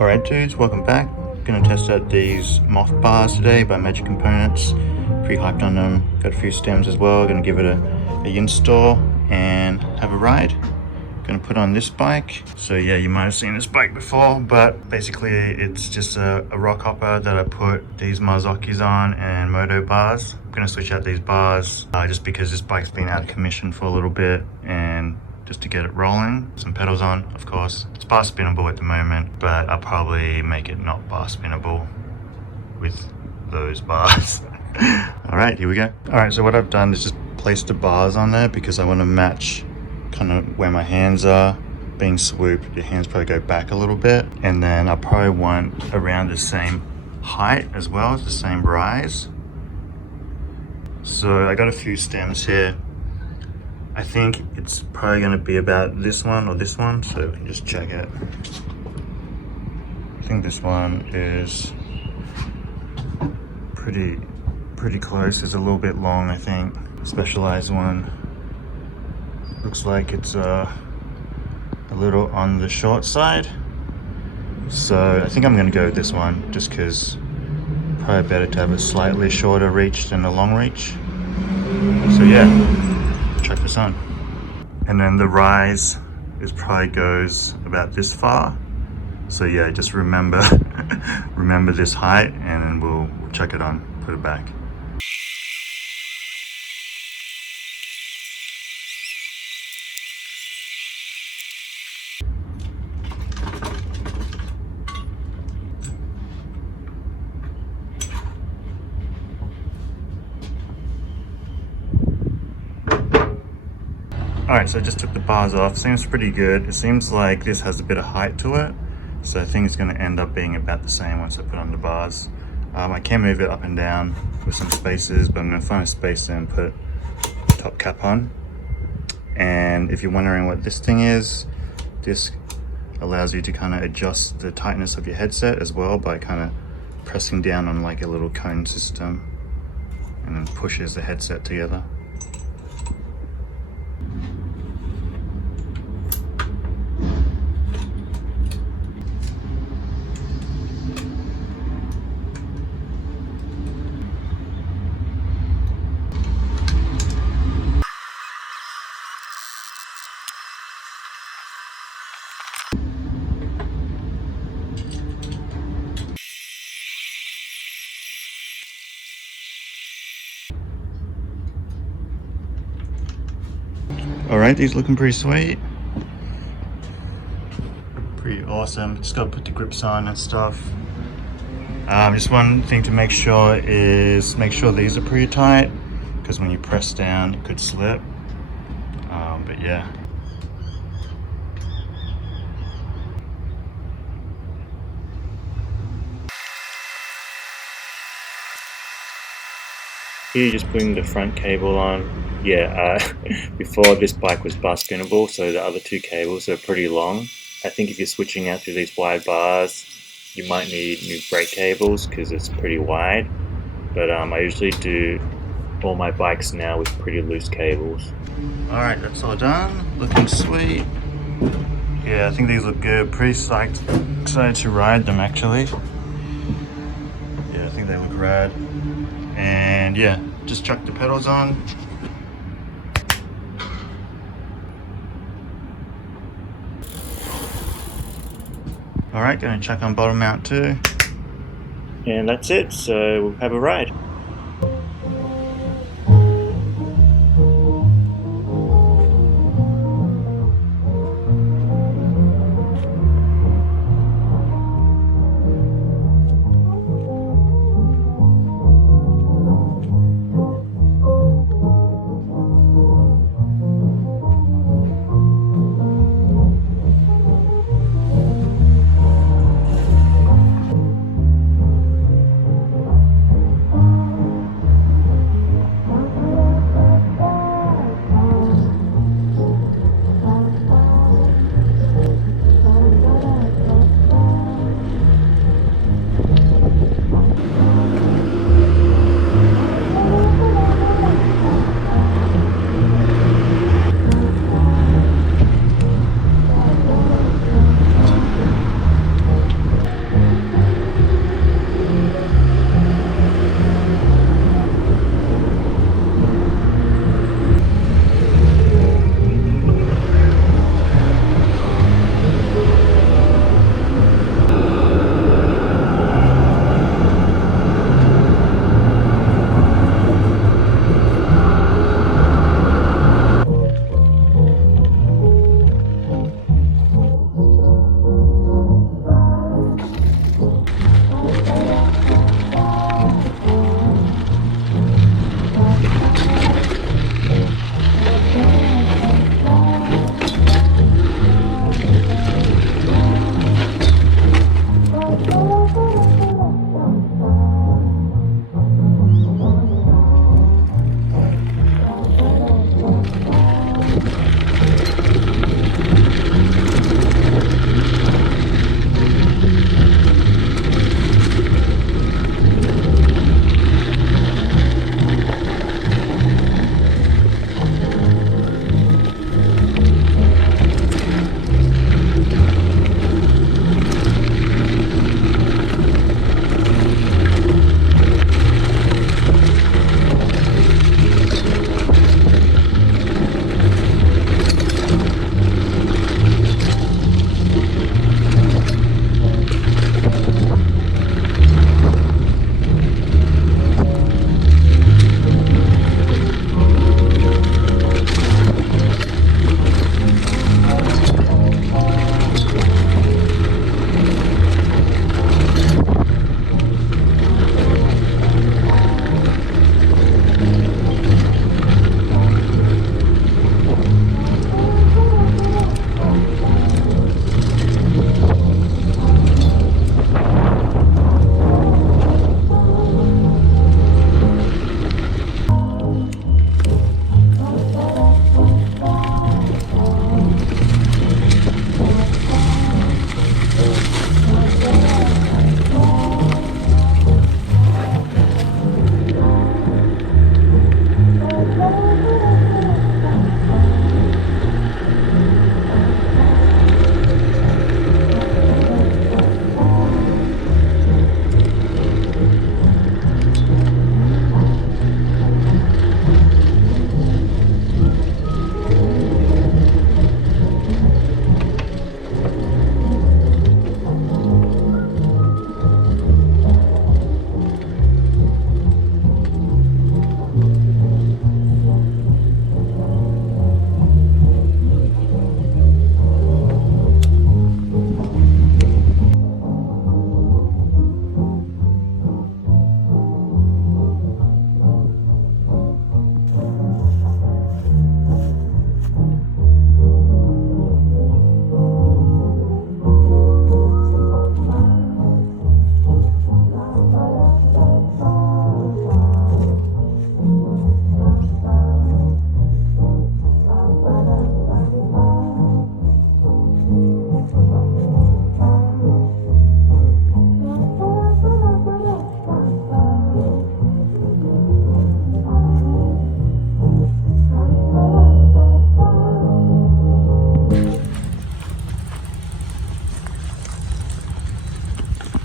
Alright dudes, welcome back. Gonna test out these MOTHBARs today by Magic Components. Pretty hyped on them. Got a few stems as well. Gonna give it a install and have a ride. Gonna put on this bike. So yeah, you might have seen this bike before, but basically it's just a rock hopper that I put these Marzocchis on and moto bars. I'm gonna switch out these bars just because this bike's been out of commission for a little bit, and just to get it rolling. Some pedals on, of course. It's bar spinnable at the moment, but I'll probably make it not bar spinnable with those bars. All right, here we go. All right, so what I've done is just placed the bars on there because I want to match kind of where my hands are. Being swooped, your hands probably go back a little bit. And then I probably want around the same height as well, as the same rise. So I got a few stems here. I think it's probably going to be about this one or this one, so we can just check it. I think this one is pretty close. It's a little bit long, I think. Specialized one. Looks like it's a little on the short side. So I think I'm going to go with this one, just because probably better to have a slightly shorter reach than a long reach. So yeah. Chuck this on, and then the rise probably goes about this far. So yeah, just remember remember this height, and then we'll chuck it on, put it back. Alright, so I just took the bars off. Seems pretty good. It seems like this has a bit of height to it, so I think it's going to end up being about the same once I put on the bars. I can move it up and down with some spaces, but I'm going to find a space and put the top cap on. And if you're wondering what this thing is, this allows you to kind of adjust the tightness of your headset as well by kind of pressing down on like a little cone system, and then pushes the headset together. Alright, these looking pretty sweet. Pretty awesome. Just gotta put the grips on and stuff. Just one thing to make sure is make sure these are pretty tight, because when you press down it could slip. But yeah. Here, just putting the front cable on. Yeah, before this bike was bar spinnable, so the other two cables are pretty long. I think if you're switching out through these wide bars, you might need new brake cables because it's pretty wide. But I usually do all my bikes now with pretty loose cables. Alright, that's all done. Looking sweet. Yeah, I think these look good. Pretty excited to ride them actually. Yeah, I think they look rad. And yeah, just chuck the pedals on. Alright, gonna chuck on bottom mount too. And that's it, so we'll have a ride.